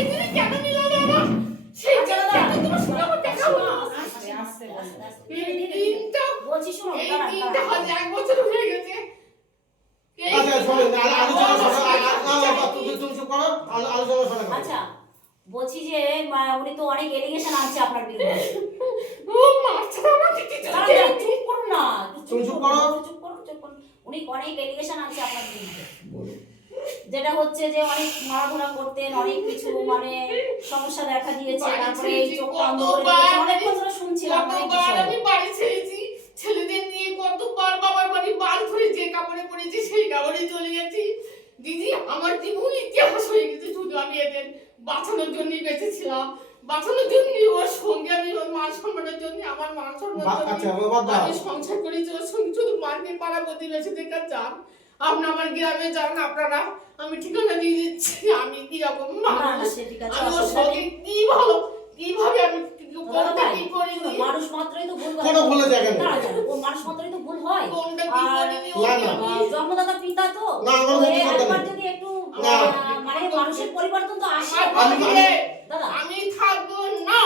সেই দিনে কেন নিলে দাদা? সেই দিনটা তোমার সঙ্গে আমার দেখা হলো। এই দিনটা বলছি শোনো, এই দিনটা আজ 1 বছর হয়ে গেছে। আচ্ছা শোনো, আলোচনা তুমি চুপ করো, আলোচনা শোনো। আচ্ছা বলছি যে উনি তো অনেক এলিগেশন আছে আপনার বিরুদ্ধে। ও মারছে আমাকে কিছু দাঁড়াও, চুপ করুন না, তুমি চুপ করো। চুপ করুন। উনি অনেক এলিগেশন আছে আপনার বিরুদ্ধে, যেটা হচ্ছে যে অনেক মারাধরা করতেন, অনেক কিছু মানে সমস্যা দেখা দিয়েছে, তারপরে এই চোখ বন্ধ করে দিয়েছে, অনেকক্ষণ ধরে শুনছিলাম অনেক কতবার বিষয়। আমি বাড়ি ছেড়েছি, ছেলেদের নিয়ে কতবার বাবার বাড়ি বাল ধরে যে কাপড়ে পড়েছি সেই কাপড়ে চলে গেছি। দিদি আমার জীবন ইতিহাস হয়ে গেছে, শুধু আমি এদের বাঁচানোর জন্যই বেঁচেছিলাম, বাঁচানোর জন্যই ওর সঙ্গে আমি ওর মান সম্মানের জন্য আমার মান সম্মানের আচ্ছা জন্য বাবা দাও। আমি সংসার করেছি ওর সঙ্গে। শুধু মার্কেট পাড়া প্রতিবেশীদের কাছে যান, আপনি আমার গ্রামে যান আপনারা, আমি ঠিকানা দিয়ে দিচ্ছি আমি কিরকম মানুষ, সে ঠিক আছে, আমি ওর অসুবিধা সঙ্গে নেই। কি ভালো কিভাবে আমি কোনটা কি শোনো, করিনি, মানুষ মাত্রই তো ভুল কোনো ভুলের জায়গা নেই। ও মানুষ মাত্রই তো ভুল হয়। কোনটা কি আর করিনি না, না। জন্মদাতা পিতা তো না, আমার তো মধ্যে কথা একবার নেই। যদি একটু না। মানে মানুষের পরিবর্তন তো আসে। আমার বাড়িতে দাদা আমি থাকবো না,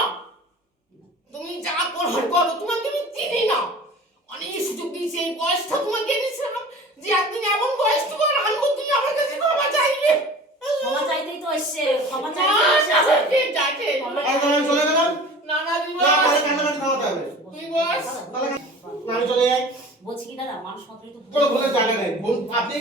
তুমি যা করো করো, তোমাকে আমি চিনি না, অনেক সুযোগ দিয়েছি, এই বয়সটা তোমাকে এনেছিলাম যে একদিন এমন বয়সটুকু আনবো তুমি আমার কাছে ক্ষমা চাইবে। ক্ষমা চাইতেই তো এসছে, ক্ষমা না, চাইতেই না, এসেছে। কে ডাকে? আমি চলে গেলাম। না, না, না, বিবাস, পরে কান্নাকাটি থামাতে হবে। তুই বস। না, আমি চলে যাই। বলছি কি দাদা, মানুষ মাত্রই তো কোনো ভুলের জায়গা নেই। আপনি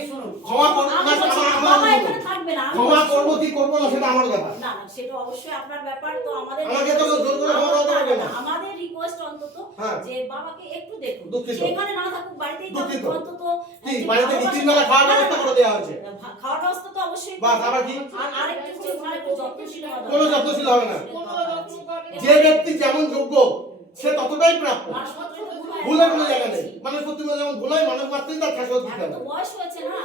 ক্ষমা করুন না, আমি বলছি, আমার বাবা বলুন। এখানে থাকবে না, আমি ক্ষমা বলছি, করবো কি করবো না সেটা আমার ব্যাপার। না না সেটা অবশ্যই আপনার ব্যাপার, তো আমাদের আমাকে তো জোর করে ক্ষমা করতে হবে না। আমাদের রিকোয়েস্ট অন্তত হ্যাঁ। যে বাবাকে একটু দেখুন, দুঃখিত। সেখানে না থাকুক, বাড়িতেই থাকুক, দুঃখিত। অন্তত কি বাড়িতে কি 3 বেলা খাওয়ার ব্যবস্থা করে দেওয়া হয়েছে? খাওয়ার ব্যবস্থা তো অবশ্যই বাস, আবার কি? আর আরেকটু যত্নশীল হওয়া দরকার। কোনো যত্নশীল হবে না। কোনো যত্ন করে না। যে ব্যক্তি যেমন যোগ্য সে ততটাই প্রাপ্য। মানুষ মাত্রই তো ভুল হয়। ভুলের কোনো জায়গা নেই। মানুষ প্রতিদিন যেমন ভুল হয়, মানুষ মাত্রই তার শাসন দিতে এখন হবে। তো বয়স হয়েছে না,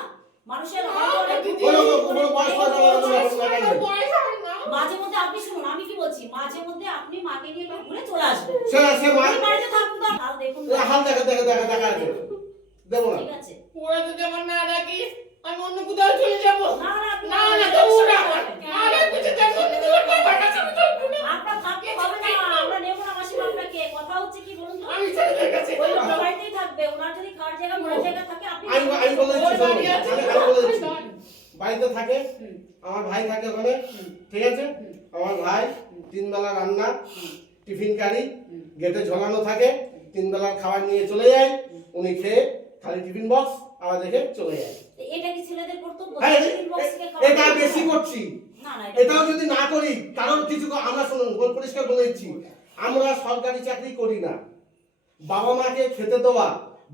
মানুষের হয়তো অনেক ভুল কোনো করে, কোনো বয়স হয় না, কোনো বয়স জায়গা হয় না, নেই। বয়স হয় না। মাঝে মধ্যে আপনি শুনুন, আমি কি বলছি, মাঝে মধ্যে আপনি মাকে নিয়ে একটু ঘুরে চলে আসবেন, সে আপনি বাড়িতে থাকুন তো, আর দেখুন না। হাল দেখা আছে। দেবো না। ঠিক আছে, ওরা যদি আমার না ডাকি আমি অন্য কোথাও চলে যাবো। না না আপনি- না, না, তো ওরা আমার আরে কিছু দেখো নি, তোমার কোনো ভাড়া চাবি তো না। আপনার থাকতে হবে না, আমরা নেব না মাসিমা আপনাকে। কথা হচ্ছে কি বলুন তো, আমি ছেলেদের কাছে ওই লোকটা বাড়িতেই থাকবে, ওনার যদি কার জায়গা মনের জায়গা থাকে আপনি আমি বলে দিচ্ছি, ওর শোনো, বাড়ি আছে, আমি বলে দিচ্ছি। ওর বাড়িতে থাকে, হুম, আমার ভাই থাকে ওখানে, ঠিক আছে? আমার ভাই 3 বেলা রান্না, টিফিন কারি, গেটে ঝোলানো থাকে, 3 বেলা খাবার নিয়ে চলে যায়, উনি খেয়ে খালি টিফিন বক্স আবার দেখে চলে যায়। এটা কি ছেলেদের কর্তব্য? হ্যাঁ, টিফিন বক্স থেকে খাবার এটা দিতে বেশি হয়? করছি। না না এটাও যদি না করি, কারণ কিছু আমরা শুনুন, পরিষ্কার বলে দিচ্ছি, আমরা সরকারি চাকরি করি না। বাবা মাকে খেতে দেওয়া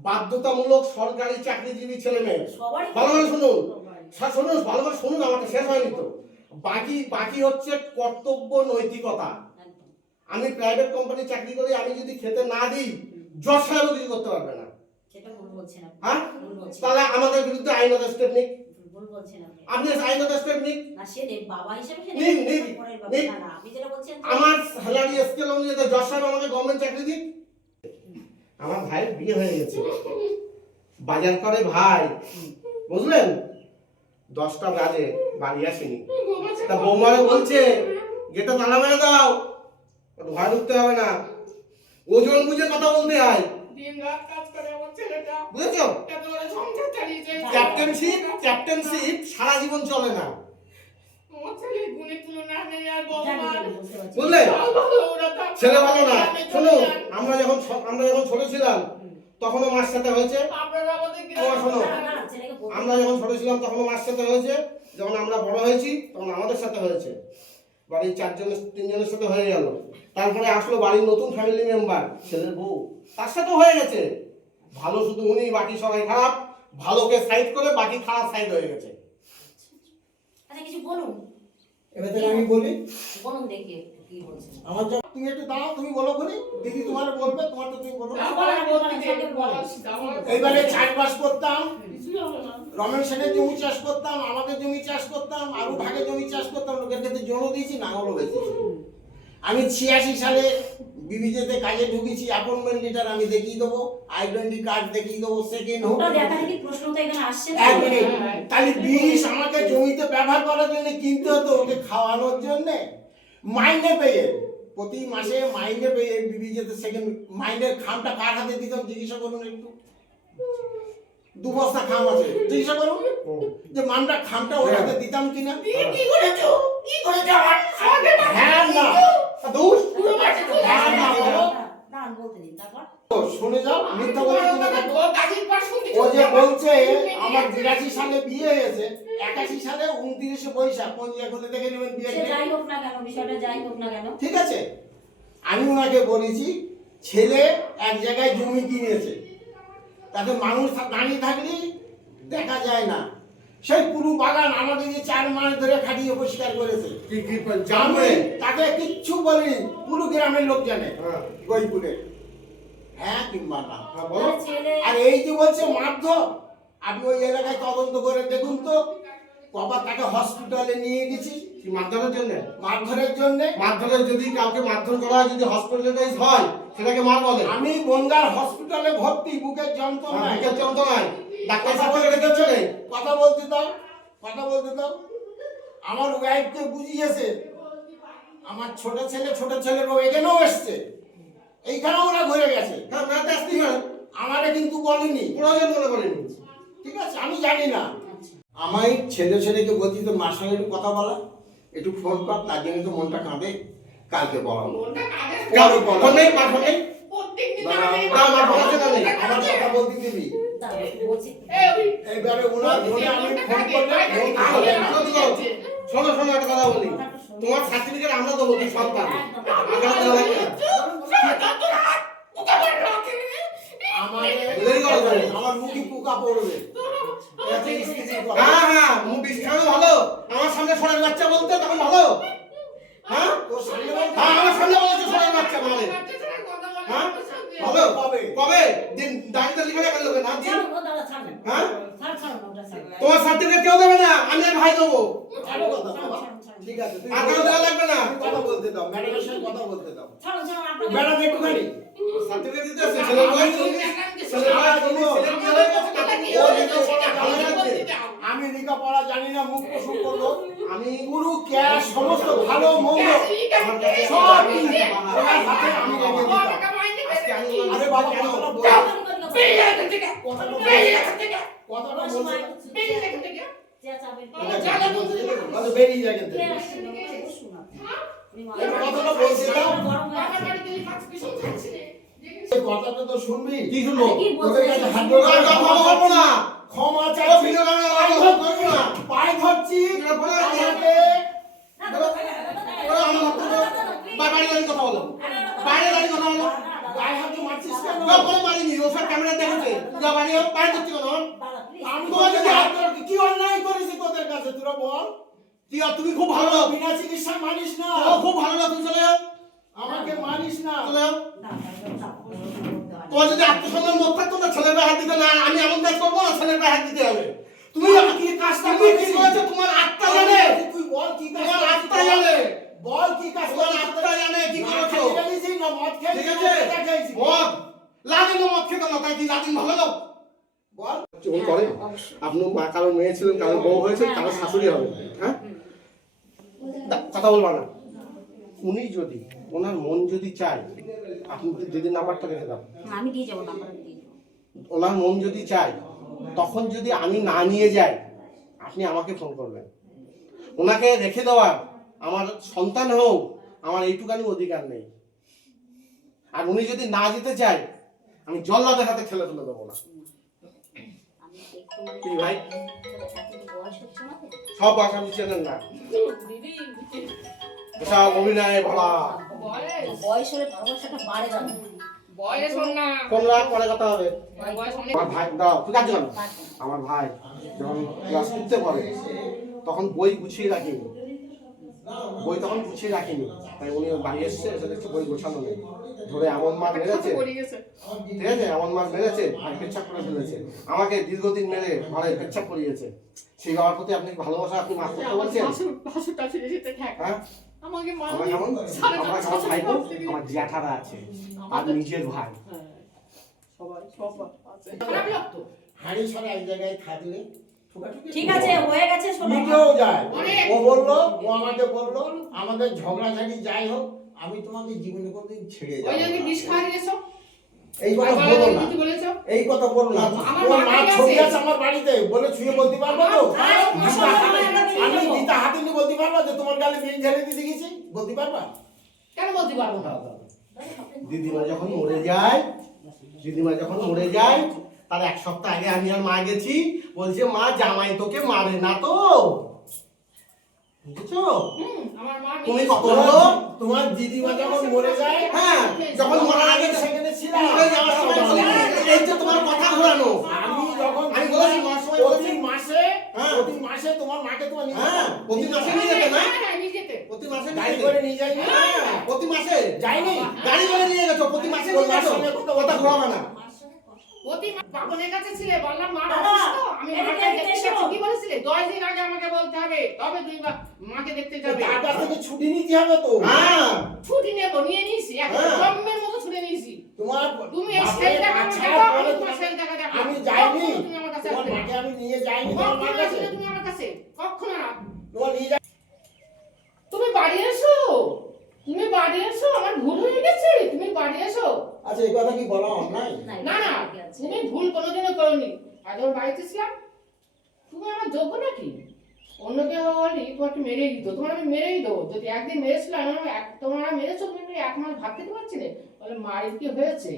বাধ্যতামূলক সরকারি চাকরিজীবী ছেলে মেয়ে। সবারই ভালো করে শুনুন, সবারই। শুনুন ভালো করে শুনুন, আমাকে শেষ হয়নি তো। বাকি হচ্ছে কর্তব্য, নৈতিকতা। একদম। আমি প্রাইভেট কোম্পানি চাকরি করি, আমি যদি খেতে না দিই, জজ সাহেব কিছু করতে পারবে না। সেটা ভুল বলছেন আপনি। হ্যাঁ, ভুল বলছেন। তাহলে আমাদের বিরুদ্ধে আইনত স্টেপ নিক। ভুল বলছেন আপনি। আপনি আইনত স্টেপ নিক। না সে বাবা হিসেবে সে নিন, নেবে, নিন, পরের বাবা। নিন। না না আপনি যেটা বলছেন যে- আমার স্যালারি স্কেল অনুযায়ী তো জজ সাহেব আমাকে গভর্নমেন্ট চাকরি দিক। আমার ভাইয়ের বিয়ে হয়ে গেছে, বাজার করে ভাই, বুঝলেন? 10টা বাজে বাড়ি আসেনি, তা বৌমারে বলছে গেটে তালা মেরে দাও, ভয় ঢুকতে হবে না, ওজন বুঝে কথা বলতে হয়, দিন রাত কাজ করে আমার ছেলেটা, বুঝেছো? এত বড় সংসার চালিয়েছে। ক্যাপ্টেনশিপ সারা জীবন চলে না, আমার ছেলে গুণে তুলনা নেই আর জানি, বলবা জানি, বুঝতে পারছি। বুঝলেন? ভালো ওরা থাকবে। ছেলে ভালো না। আমি চলে শুনুন, যাই। আমরা যখন ছোট ছিলাম তখনও মার সাথে হয়েছে। আপনারা আমাদের তোমার শোনো, না, না, ছেলেকে বলতে- আমরা যখন ছোট ছিলাম তখনও মার সাথে হয়েছে, যখন আমরা বড় হয়েছি তখন আমাদের সাথে হয়েছে, বাড়ির 3জনের সাথে হয়ে গেল, তারপরে আসলো বাড়ির নতুন ফ্যামিলি মেম্বার, ছেলের বউ, তার সাথেও হয়ে গেছে। ভালো শুধু উনি, বাকি সবাই খারাপ, ভালোকে সাইড করে বাকি খারাপ সাইড হয়ে গেছে। আচ্ছা কিছু বলুন, এবার থেকে আমি বলি, বলুন দেখি একটু কি বলছেন। আমার যখন তুমি একটু দাঁড়াও, তুমি বলো বলি, দিদি তোমার বলবে, তোমার তো তুমি বলো। এইবারে চাষবাস করতাম, রমেশ সেনের জমি চাষ করতাম, আমাদের জমি চাষ করতাম, আরো ভাগে জমি চাষ করতাম, লোকের কাছে জমি দিয়েছি, নাঙলও বেঁচেছি। আমি 86 সালে বিবিজেতে কাজে ঢুকেছি, অ্যাপয়েন্টমেন্ট লেটার আমি দেখিয়ে দেবো, আইডেন্টি কার্ড দেখিয়ে দেবো, সেকেন্ড হোক। ওটা দেখা দেখি প্রশ্ন তো এখানে আসছে না। এক মিনিট, তাহলে বিষ আমাকে জমিতে ব্যবহার করার জন্য কিনতে হতো, ওকে খাওয়ানোর জন্য মাইনে পেয়ে, প্রতি মাসে মাইনে পেয়ে বিবিজেতে সেকেন্ড মাইনের খামটা কার হাতে দিতাম জিজ্ঞাসা করুন একটু। 2 বস্তা খাম আছে, জিজ্ঞাসা করুন যে মানটা খামটা ওর হাতে দিতাম কিনা। কি করেছো আমাকে হ্যাঁ না দোষ হ্যাঁ না বলো। দাঁড়ান বলতে দিন, তারপর ও, শুনে যাও, মিথ্যা বলছি না দেখো। ও যে যে বলছে আমার 82 সালে বিয়ে হয়েছে, 81 সালে 29শে বৈশাখ, কোন করে দেখে নেবেন বিয়ে। সে যাই হোক না কেন, বিষয়টা যাই হোক না কেন, ঠিক আছে, আমি ওনাকে বলেছি ছেলে এক জায়গায় জমি কিনেছে, তাতে মানুষ দাঁড়িয়ে থাকলে দেখা যায় না, সেই পুরো বাগান আমাকে দিয়ে 4 মাস ধরে খাটিয়ে পরিষ্কার করেছে। কি কি আমি জানবে? তাকে কিচ্ছু বলিনি, পুরো গ্রামের লোক জানে হ্যাঁ। গইপুরে। হ্যাঁ কিংবা না। হ্যাঁ, বলো। তাহলে ছেলে আর এই যে বলছে মারধর, আপনি ওই এলাকায় তদন্ত করে দেখুন তো, কবার তাকে হসপিটালে নিয়ে গেছি কি মারধরের জন্য? মারধরের জন্য। মারধরের যদি কাউকে মারধর করা হয়, যদি হসপিটালাইজ হয়, সেটাকে মার বলে। আমি বনগার হসপিটালে ভর্তি, বুকের যন্ত্রণায়। বুকের যন্ত্রণায় ডাক্তার সার্টিফিকেট দিচ্ছে নেই। কথা বলতে দাও, কথা বলতে দাও। আমার ওয়াইফকে বুঝিয়েছে, আমার ছোট ছেলের বউ এখানেও এসছে, এইখানেও ওরা ঘুরে গেছে, হ্যাঁ, ম্যাথ আসতেই পারে। আমারে কিন্তু বলেনি। প্রয়োজন মনে করেনি। ঠিক আছে, আমি জানি না। আমায় ছেলেকে বলছি তো মার সঙ্গে একটু কথা বলা, একটু ফোন কর, তার জন্য তো মনটা কাঁদে, কালকে বলাবো। ফোন নেই, মার ফোন নেই। প্রত্যেকদিন না, আমার ফোন আছে না নেই? আমার কথা বলতে দিবি। দাঁড়ান বলছি, এইবারে ওনার ফোনে আমি ফোন করলে ফোন ধরে না। শোনো শোনো, একটা কথা বলি। তোমার সার্টিফিকেট আমরা দেবো, তুই সন্তান আগে দেওয়া লাগবে না। আমার মুখে পোকা পড়বে। এত স্ত্রীর কথা। হ্যাঁ হ্যাঁ, মুখ বিস্তানো ভালো। আমার সামনে সোনার বাচ্চা বলতে তখন ভালো। হ্যাঁ তোর সামনে বলতে- হ্যাঁ, আমার সামনে বলেছে সোনার বাচ্চা মানে। হ্যাঁ ভালো কবে? কবে দিন দাঁড়িয়ে লিখে রাখা যাবে না দিন। ছাড়ুন, ও দাদা ছাড়ুন, হ্যাঁ ছাড়ুন ওটা ছাড়ুন, তোমার সার্টিফিকেট কেউ দেবে না, আমি আর ভাই দেবো। ভালো কথা বাবা। ঠিক আছে, তুই আর কারো দেওয়া লাগবে না। তুমি কথা বলতে দাও, ম্যাডামের সঙ্গে কথা বলতে দাও। ছাড়ুন, আপনাকে ম্যাডাম একটুখানি। সার্টিফিকেট দিতে আসছে, ছেলের বয়স চল্লিশ, ছেলের বয়স চল্লিশ, ছেলের বিয়ে হয়ে গেছে, তাতে কি ও হয়েছে? লেখাপড়া ভালো লাগছে। আমি লেখাপড়া জানি না, মুখ প্রসঙ্গ করলো। আমি পুরো ক্যাশ সমস্ত ভালো মন্দ আমার কাছে সব কিছু ওনার হাতে আমি রেখে দিতাম। আজকে আমি আরে বাবা কথাটা বল, কথাটা বল, কথাটা বলছে না। চেঁচাবেন, বলো, বেরিয়ে যায় কিন্তু। কে আসছে বাবা? বসুন আপনি। এই কথাটা বলছে দাও। গরম হয়ে আছে। এই কথাটা তো শুনবি। কি শুনবো? কি বলছে? তোদের কাছে হাত আর কথা বলবো না। ক্ষমা ও চাইছি, ভিডিও ক্যামেরা পায়ে লাগাবো, ধরছি, করবো না। পায়ে ধরছি, এটা পড়ে আছে। আমাকে না, দাদা, দাদা, দাদা, ও, আমার হাত থেকে বাইরে দাঁড়িয়ে কথা বলো। বাইরে দাঁড়িয়ে কথা বলো। গায়ে হাতে মারছিস কেন? না, কোনো মারিনি, ও সব ক্যামেরা দেখেছে। যা বাড়ি হোক, বাইরে করছি কেন? দাদা, please। আমি তোমার যদি হাত ধরছি, কি অন্যায় করেছি তোদের কাছে তোরা বল? তুমি খুব ভালো লোক। বিনা চিকিৎসা মানিস না, ও খুব ভালো লোক, তুমি চলে যাও। আমাকে মানিস না। চলে যাও। না, না, না, তোমার যদি আত্মসম্মান মত থাকতো না, ছেলের গায়ে হাত দিতে না, আমি এমন কাজ করবো না, ছেলের গায়ে হাত দিতে হবে। তুমি কি কাজটা তুমি কি করেছি? করেছো? তোমার আত্মা জানে। তুই বল কি কাজ তোমার করেছিস? আত্মা জানে। বল কি কাজ তোমার করেছিস? আত্মা জানে কি না করেছো। খেয়ে ফেলেছিস না মদ খেয়েছিস ঠিক না আছে? পেটা খেয়েছিস? মদ লাদিনও মদ খেতো না, তাই কি লাদিন ভালো লোক? বল। চুপ করে। আপনি মা কারো মেয়ে ছিলেন, কারো বউ হয়েছে, কারো শাশুড়ি হবে, হ্যাঁ? কথা বলবা না। উনি যদি, ওনার মন যদি চায়, আপনি দিদির নাম্বারটা রেখে দাও। আমি দিয়ে যাবো, নাম্বারটা দিয়ে যাবো। ওনার মন যদি চায়, তখন যদি আমি না নিয়ে যাই, আপনি আমাকে ফোন করবেন। ওনাকে রেখে দেওয়ার আমার সন্তান হোক, আমার এইটুকানি অধিকার নেই। আর উনি যদি না যেতে চায়, আমি জল্লাদের হাতে ঠেলে তুলে দেবো না। আমি একটু মানে কি ভাই? এত বয়স হচ্ছে না তো? সব ভাষা আমি চেনেন না, সব অভিনয় ভালা। বয়স হলে ভালোবাসাটা বাড়ে যাবে। ফোন রাখ, পরে কথা হবে। আমার ভাই দাও, তুই কাজ জানো? পারবে না। আমার ভাই যখন ক্লাস করতে পারে, তখন বই গুছিয়ে রাখিনি, বই তখন গুছিয়ে রাখিনি, তাই উনি বাড়ি এসছে, এসে দেখছে বই গোছানো নেই, ধরে এমন মার মেরেছে, ঠিক আছে, এমন মার মেরেছে, ভাই পেচ্ছাপ করে ফেলেছে, আমাকে দীর্ঘদিন মেরে ঘরে পেচ্ছাপ করিয়েছে। সেই বাবার প্রতি আপনি ভালোবাসা, আপনি মাফ করতে বলছেন? হ্যাঁ আমাকে আমার মারবে কেমন সাড়ে আমার চারশো আমার ভাইপো টাকা থেকে। আমার জ্যাঠারা আছে আর নিজের ভাই হ্যাঁ, সবাই সবাই আছে। খারাপ লাগতো হাড়ি ছাড়া এক জায়গায় থাকলে ঠোকাঠুকি ঠিক আছে হয়ে গেছে শোনো মিটেও যায় অনেক। ও বললো ও আমাকে বললো আমাদের ঝগড়াঝাটি যাই হোক আমি তোমাকে জীবনে কোনদিন ছেড়ে ওই জন্য বিষ যাবো খাওয়া দিয়েছো এই কথা আর বলবো বাবা না কিছু বলেছো এই কথা বলবো না আমার তোমার মা মা ঠিক ছবি আছে। আছে আমার বাড়িতে বলে ছুঁয়ে বলতে পারবো তো আরে, দিদা হাতে- আমরা নিয়ে আমি যাবো। দিদা হাতে নিয়ে বলতে পারবো যে তোমার গালে বিল ঢেলে দিতে গেছি বলতে পারবা কেন বলতে পারবো না দিদিমা যখন মরে যায় তার এক সপ্তাহ আগে আমি আর মা গেছি বলছে মা জামাই তোকে মারে না তো বুঝেছো আমার মা তুমি নিজে- কত হলো তোমার দিদিমা যখন মরে যায় হ্যাঁ যখন মরার আগে সেখানে ছিলাম মরে যাওয়ার সময় বলেছি, এই যে তোমার কথা ঘোরানো আমি যখন আমি বলেছি, মার সময় বলেছি। হ্যাঁ। প্রতি মাসে তোমার মাকে তোমার নিয়ে হ্যাঁ যেতাম। প্রতি মাসে নিয়ে যেতে না হ্যাঁ, নিজেতে। প্রতি মাসে নিয়ে গাড়ি যেতে। করে নিয়ে যাইনি হ্যাঁ প্রতি মাসে যাইনি গাড়ি করে নিয়ে গেছো প্রতি মাসে ওর নিয়ে মার গেছো সঙ্গে কথা ঘোরাবে না অতি বাবনের কাছে ছিলে বললাম মা দাদা, অসুস্থ আমি এদিকে মাকে দেখতে এসো। যাচ্ছি কি বলেছিলে 10 দিন আগে আমাকে বলতে হবে তবে তুই মাকে দেখতে যাবে তার কাছ থেকে ছুটি নিতে হবে তো হ্যাঁ ছুটি নেবো নিয়ে নিয়েছি এখন হ্যাঁ। জন্মের মতো ছুটি নিয়েছি তোমার তুমি এই বাপের সেল টাকা কাছে দেখো পরে আমি তোমার তোমার- সেল টাকা দেখো আমি যাইনি কখনো তুমি আমার কাছে তোমার আসবে না। মাকে আমি নিয়ে যাইনি তোমার কখনো মার কাছে আসবে তুমি আমার কাছে কখনো না তোমার নিয়ে যাই তুমি বাড়ি এসো আমার ভুল হয়ে গেছে তুমি বাড়ি এসো আচ্ছা এই কথা কি বলা অন্যায় না না ঠিক আছে। তুমি ভুল কোনোদিনও করোনি আজ ওর বাড়িতে ছিলাম তুমি আমার যোগ্য নাকি অন্য কেউ বলি তোমাকে মেরেই দিত তোমার আমি মেরেই দেবো যদি একদিন মেরেছিলাম তোমার মেরেছো তুমি আমি 1 মাস ভাত খেতে পারছি না বলে মায়ের কি হয়েছে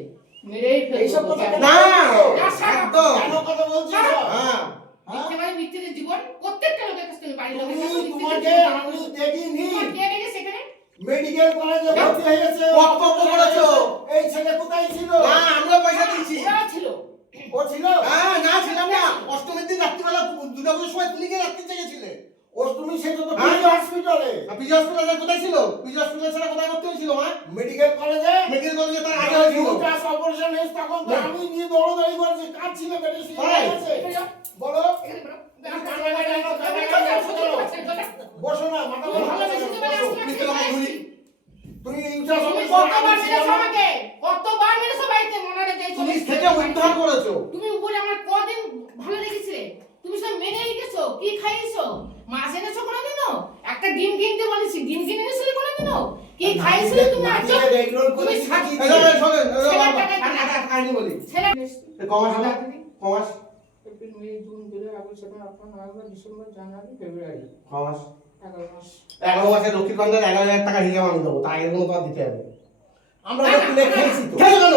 মেরেই এইসব ফেলবো কথা না একদম কেন কথা বলছিস হ্যাঁ মিথ্যে মিথ্যে জীবন প্রত্যেকটা লোকের কাছে তুমি বাড়ির লোকের কাছে মিথ্যে তোমাকে জীবন। আমি দেখিনি তোমার কে রেখে সেখানে মেডিকেল কলেজে ভর্তি হয়ে গেছে বক্তব্য করেছো। এই ছেলে কোথায় ছিল না আমরা পয়সা দিচ্ছি ওরা ছিল ও ছিল হ্যাঁ না ছিলাম না অষ্টমীর দিন রাত্রিবেলা দুর্গাপুজোর সময় তুমি কে রাত্রি জেগেছিলে অষ্টমী সেটা তো হ্যাঁ। হসপিটালে পিজি হসপিটালে কোথায় ছিল পিজি হসপিটাল ছাড়া কোথায় ভর্তি হয়েছিল মা মেডিকেল কলেজে মেডিকেল কলেজে তার আগে হয়েছিল অপারেশন হয়েছে তখন তো আমি নিয়ে দৌড়াদৌড়ি করেছি কাঁদছিল বেড়ে তাই? বলো এখানে বেরো। বসো না মাথা তুমি ভালো বসো বেশি দিবে না, আসলে মিথ্যে কথা ঘুরি। তুমি তুমি কতবার মেরেছো আমাকে? কতবার মেরেছো বাড়িতে? মনে রেখে এই পুলিশ চল্লিশ থেকে উদ্ধার করেছো তুমি উপরে আমার কদিন ভালো রেখেছিলে? তুমি সব মেরেই গেছো। কি খাইয়েছো? মাছ এনেছো কোনোদিনও? একটা ডিম কিনতে বলেছি। ডিম কিনে এনেছিলে কোনোদিনও? কি খাইয়েছিলে তুমি আজ? রেগুলার করে তুমি সাত- এই যে, এই শোনেন, এই যে, ছেলের বাবা, টাকায় কিনা। কাহিনী বলি ছেলে এই কমাস না কমাস April May June July August September October November December জানুয়ারি ফেব্রুয়ারি কমাস 11 মাস 11 মাসে লক্ষ্মীর ভান্ডার 11,000 টাকা হিসাব আমি দেবো তার আগের কোনো তোমার দিতে হবে আমরা তো তুলে খেয়েছি তো খেলো কেন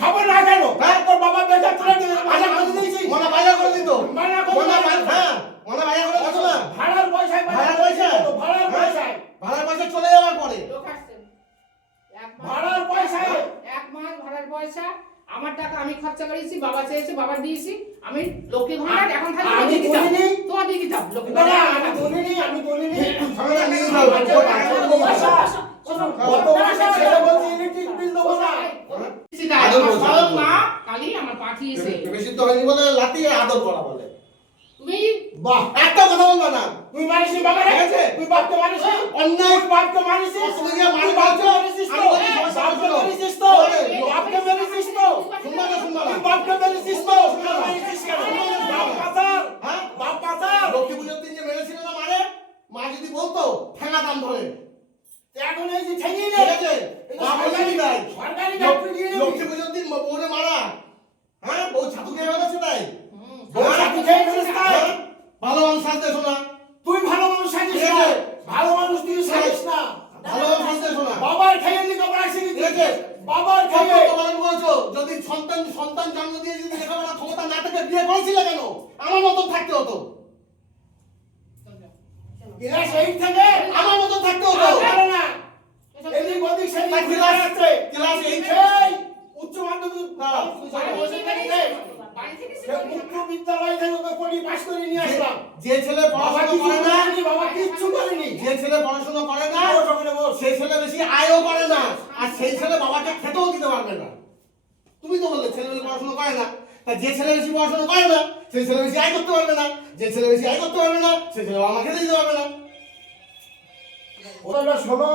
খাবার না কেন তোর বাবা বেকার তুলে বাজার করে দিয়েছি মনে বাজার করে দিত মানা করে মনে দিয়েছি। হ্যাঁ মনে বাজার করে দিত না ভাড়ার পয়সায় ভাড়ার পয়সায়? ভাড়ার পয়সায় ভাড়ার পয়সা চলে যাওয়ার পরে লোক আসছে এক মাস ভাড়ার পয়সায়? এক মাস ভাড়ার পয়সা আমার টাকা আমি খরচা করেছি বাবা চেয়েছে বাবা দিয়েছি আমি লক্ষ্মী ভান্ডার এখন খালি আমি দিয়ে দিতাম বলিনি। তোমার দিয়ে দিতাম লক্ষ্মী না, ভান্ডার আমি বলিনি সবাই মিলে যাও বসো, বসো, শোনো। গত মাসে ছেলে বলছে ইলেকট্রিক বিল দেবো না আদর বলছে, সব আদর মা কালি আমার পাঠিয়েছে বেশি তো হয়নি বলে লাতি আদর করা বলে তুমি বাহ একটা কথা বলবা না তুই মানিস বাবা ঠিক আছে? তুই বাপকে মানিস অন্যায় বাপকে মানিস তুমি যে মানিস বাপকে বলছো, মেরেছিস তো আমি বলছি সমস্যা বাপকে হচ্ছিল। মেরেছিস তো ওরে, বাপকে মেরেছিস তো শুনবা না শুনবা না তুই বাপকে মেরেছিস তো মেরেছিস কেন বাপ পাতার হ্যাঁ বাপ পাতার লক্ষ্মী পুজোর দিন যে মেরেছিল না মারে মা যদি বলতো ঠেঙা দাম ধরে এখন এই যে ঠেঙিয়ে ঠিক নে আছে এটা মা বলেনি তাই সরকারি ডাক্তার দিয়ে দিবি। লক্ষ্মী পুজোর দিন বউরে মারা হ্যাঁ বউ ছাতু খেয়ে বেড়াচ্ছে তাই বউ ছাতু খেয়ে ফেলিস তাই? হ্যাঁ? ভালো মানুষ সাজতে শোনা তুই ভালো মানুষ সাজিস ঠিক না আছে। ভালো মানুষ তুই সাজিস না ভালো মানুষ সাজতে শোনা বাবার খেয়ে নি কবর আসি ঠিক আছে বাবার কত খেয়ে তোমার বলছো যদি সন্তান জন্ম দিয়ে যদি লেখাপড়া ক্ষমতা না থাকে বিয়ে করেছিলে কেন আমার মতন থাকতে হতো ক্লাস 8 থেকে আমার মতন থাকতে হতো পারে না এদিক ওদিক সেদিক তাই ঘুরে ক্লাস বেড়াচ্ছে। ক্লাস 8 এই উচ্চ মাধ্যমিক না, বাড়ি থেকে উচ্চ বিদ্যালয় থেকে ওকে পড়ি পাস করে নিয়ে আসলাম যে ছেলে বাবা পড়াশোনা কিছু করে না করেনি বাবা কিচ্ছু করেনি যে ছেলে পড়াশোনা করে না বস ওখানে বস। সেই ছেলে বেশি আয়ও করে না আর সেই ছেলে বাবাকে খেতেও দিতে পারবে না তুমি তো বললে ছেলে পড়াশোনা করে না তা যে ছেলে বেশি পড়াশোনা করে না সেই ছেলে বেশি আয় করতে পারবে না যে ছেলে বেশি আয় করতে পারবে না সেই ছেলে বাবা খেতে দিতে পারবে না ওটা শোনো,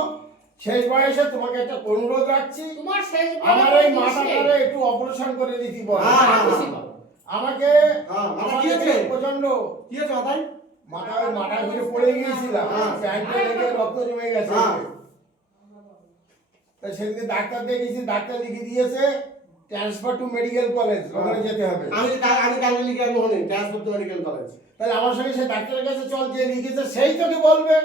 শেষ বয়সে তোমাকে একটা অনুরোধ রাখছি, তোমার শেষ আমার এই মাথাটারে একটু অপারেশন করে দিতে বল। আমাকে কি হয়েছে? প্রচন্ড কি হয়েছে মাথায়? মাথা ঘুরে পড়ে গিয়েছিলাম, প্যান্টে লেগে রক্ত জমে গেছে। তাই সেদিকে ডাক্তার দেখিয়েছি, ডাক্তার লিখে দিয়েছে ট্রান্সফার টু মেডিকেল কলেজ, ওখানে যেতে হবে। আমি কালকে লিখে আনবো হলে ট্রান্সপোর্ট টু মেডিকেল কলেজ। তাহলে আমার সঙ্গে সেই ডাক্তারের কাছে চল, যে লিখেছে সেই তোকে বলবে।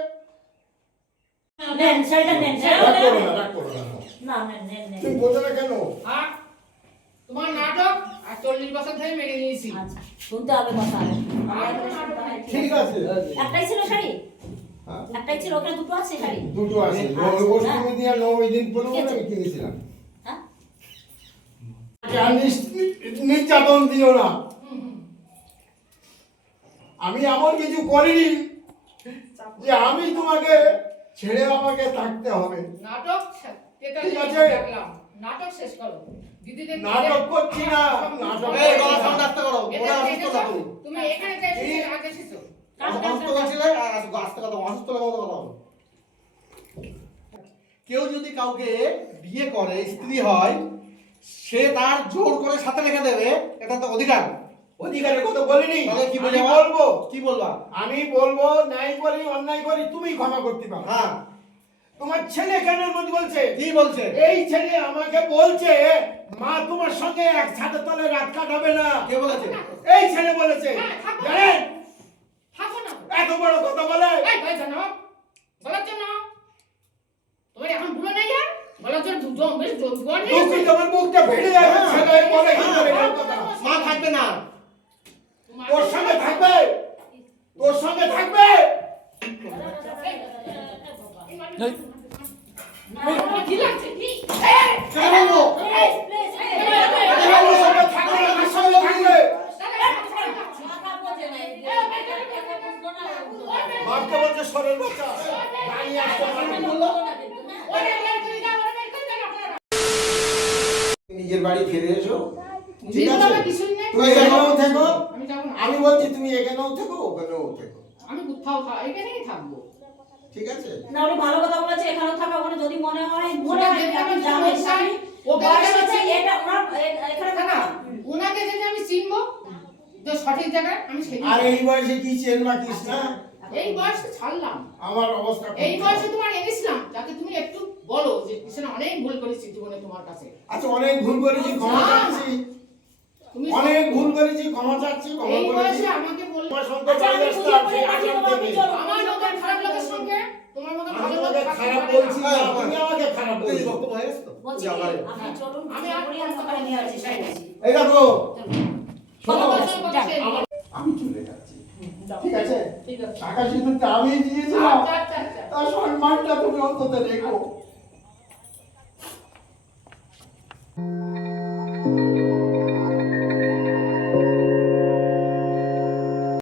নেন শাড়িটা নেন, রাগ করো না, রাগ করো না। না নেন নেন নেন। তুমি বোঝো না কেন? হ্যাঁ, তোমার নাটক আর 40 বছর ধরে মেনে নিয়েছি। আচ্ছা শুনতে হবে কথা। ঠিক আছে, একটাই ছিল শাড়ি? হ্যাঁ। একটাই ছিল, ওখানে দুটো আছে শাড়ি? দুটো আছে। আচ্ছা, অষ্টমী দিয়ে 9 দিন পরে আমি কিনেছিলাম। হ্যাঁ? আর নির্যাতন দিও না। আমি এমন কিছু করিনি যে আমি তোমাকে ছেড়ে আমাকে থাকতে হবে। নাটক ঠিক আছে। দেখলাম, নাটক শেষ করো। দিদিদের নাটক করছি না, নাটক এই গলা সাউন্ড আস্তে করো, এদের ওরা অসুস্থ দেখেছো? না তুমি। তুমি এখানে যে এসেছো, আজ এসেছো। অসুস্থ বলছিলে, আর আস্তে কথা বলো, অসুস্থ কথা বলো। কেউ যদি কাউকে বিয়ে করে, স্ত্রী হয়, সে তার জোর করে সাথে রেখে দেবে, এটা তো অধিকার। অধিকারের কথা বলিনি। তাহলে কি আমি বলবো? বলবো, কি বলবা? আমি বলবো ন্যায় করি অন্যায় করি তুমি ক্ষমা করতে পারো। হ্যাঁ, তোমার ছেলে কেন রোজ বলছে, কি বলছে? এই ছেলে আমাকে বলছে মা তোমার সঙ্গে এক ছাদের তলে রাত কাটাবে না। কে বলেছে? এই ছেলে বলেছে। হ্যাঁ, থাকো। জানেন থাকো না। এত বড় কথা বলে। এই ভাই জানো, বলার জন্য তোমার এখন ভুলো নাই আর বলার জন্য দুজন বেশ জোর নিয়ে দুঃখী তোমার মুখটা ফেটে যাবে। ছেলে বলে কি করে এরকম কথা? মা থাকবে না। তোর সঙ্গে থাকবে, তোর সঙ্গে থাকবে। কি লাগছে কি? কেন বলবো? তোর সঙ্গে থাকবে না, কার সঙ্গে থাকবে? বাপকে বলছে সরের বাচ্চা দাঁড়িয়ে আসতে পারবে না। নিজের বাড়ি ফিরে এসো, ঠিক আছে? কিছুই নেই। তুমি এখানেও থেকো, আমি যাবো না। আমি বলছি তুমি এখানেও থেকো ওখানেও থেকো, আমি কোথাও এখানেই থাকবো। ঠিক আছে? না উনি ভালো কথা বলেছে, এখানেও থাকা, ওখানে যদি মনে হয় আপনি জামাই স্বামী, ওকে বয়স যদি হচ্ছে, আমি এটা ওনার এখানে না, থাকা। ওনাকে যদি আমি চিনবো যে সঠিক জায়গায়, আমি সেই আর এই বয়সে কি চেন রাখিস না? এই বয়সে ছাড়লাম। আমার অবস্থা খুব এই খারাপ। বয়সে তোমার এনেছিলাম যাতে তুমি একটু বলো যে কৃষ্ণ অনেক ভুল করেছি জীবনে তোমার কাছে। আচ্ছা অনেক ভুল করেছি, ক্ষমা না। চাচ্ছি। তুমি অনেক ভুল করেছি, ক্ষমা চাচ্ছি, ক্ষমা এই করেছি। বয়সে আমাকে বললে তোমার সঙ্গে আচ্ছা আমি বাড়ি বুঝিয়ে আসতাম, বলে সেই পাঠিয়ে আসাম দেবো, আপনি থেকে। চলো। আমার মতো খারাপ লোকের সঙ্গে তোমার মতো আমি ভালো লোক তোমাকে থাকতে খারাপ পারে বলছি না। না, তুমি আমাকে খারাপ এই বলছো। বক্তব্য হয়ে গেছে তো? বলছি যা বাড়ি। আপনি চলুন, আমি আর আমি আপনাকে নিয়ে আসছি শাড়ি। এই দেখো, কত শোনো, বছর বয়সে? আমি চলে যাচ্ছি, যাও। ঠিক আছে? ঠিক আছে। টাকা সিঁদুরটা আমি দিয়েছিলাম, আচ্ছা, আচ্ছা, আচ্ছা। তার সম্মানটা তুমি অন্তত রেখো।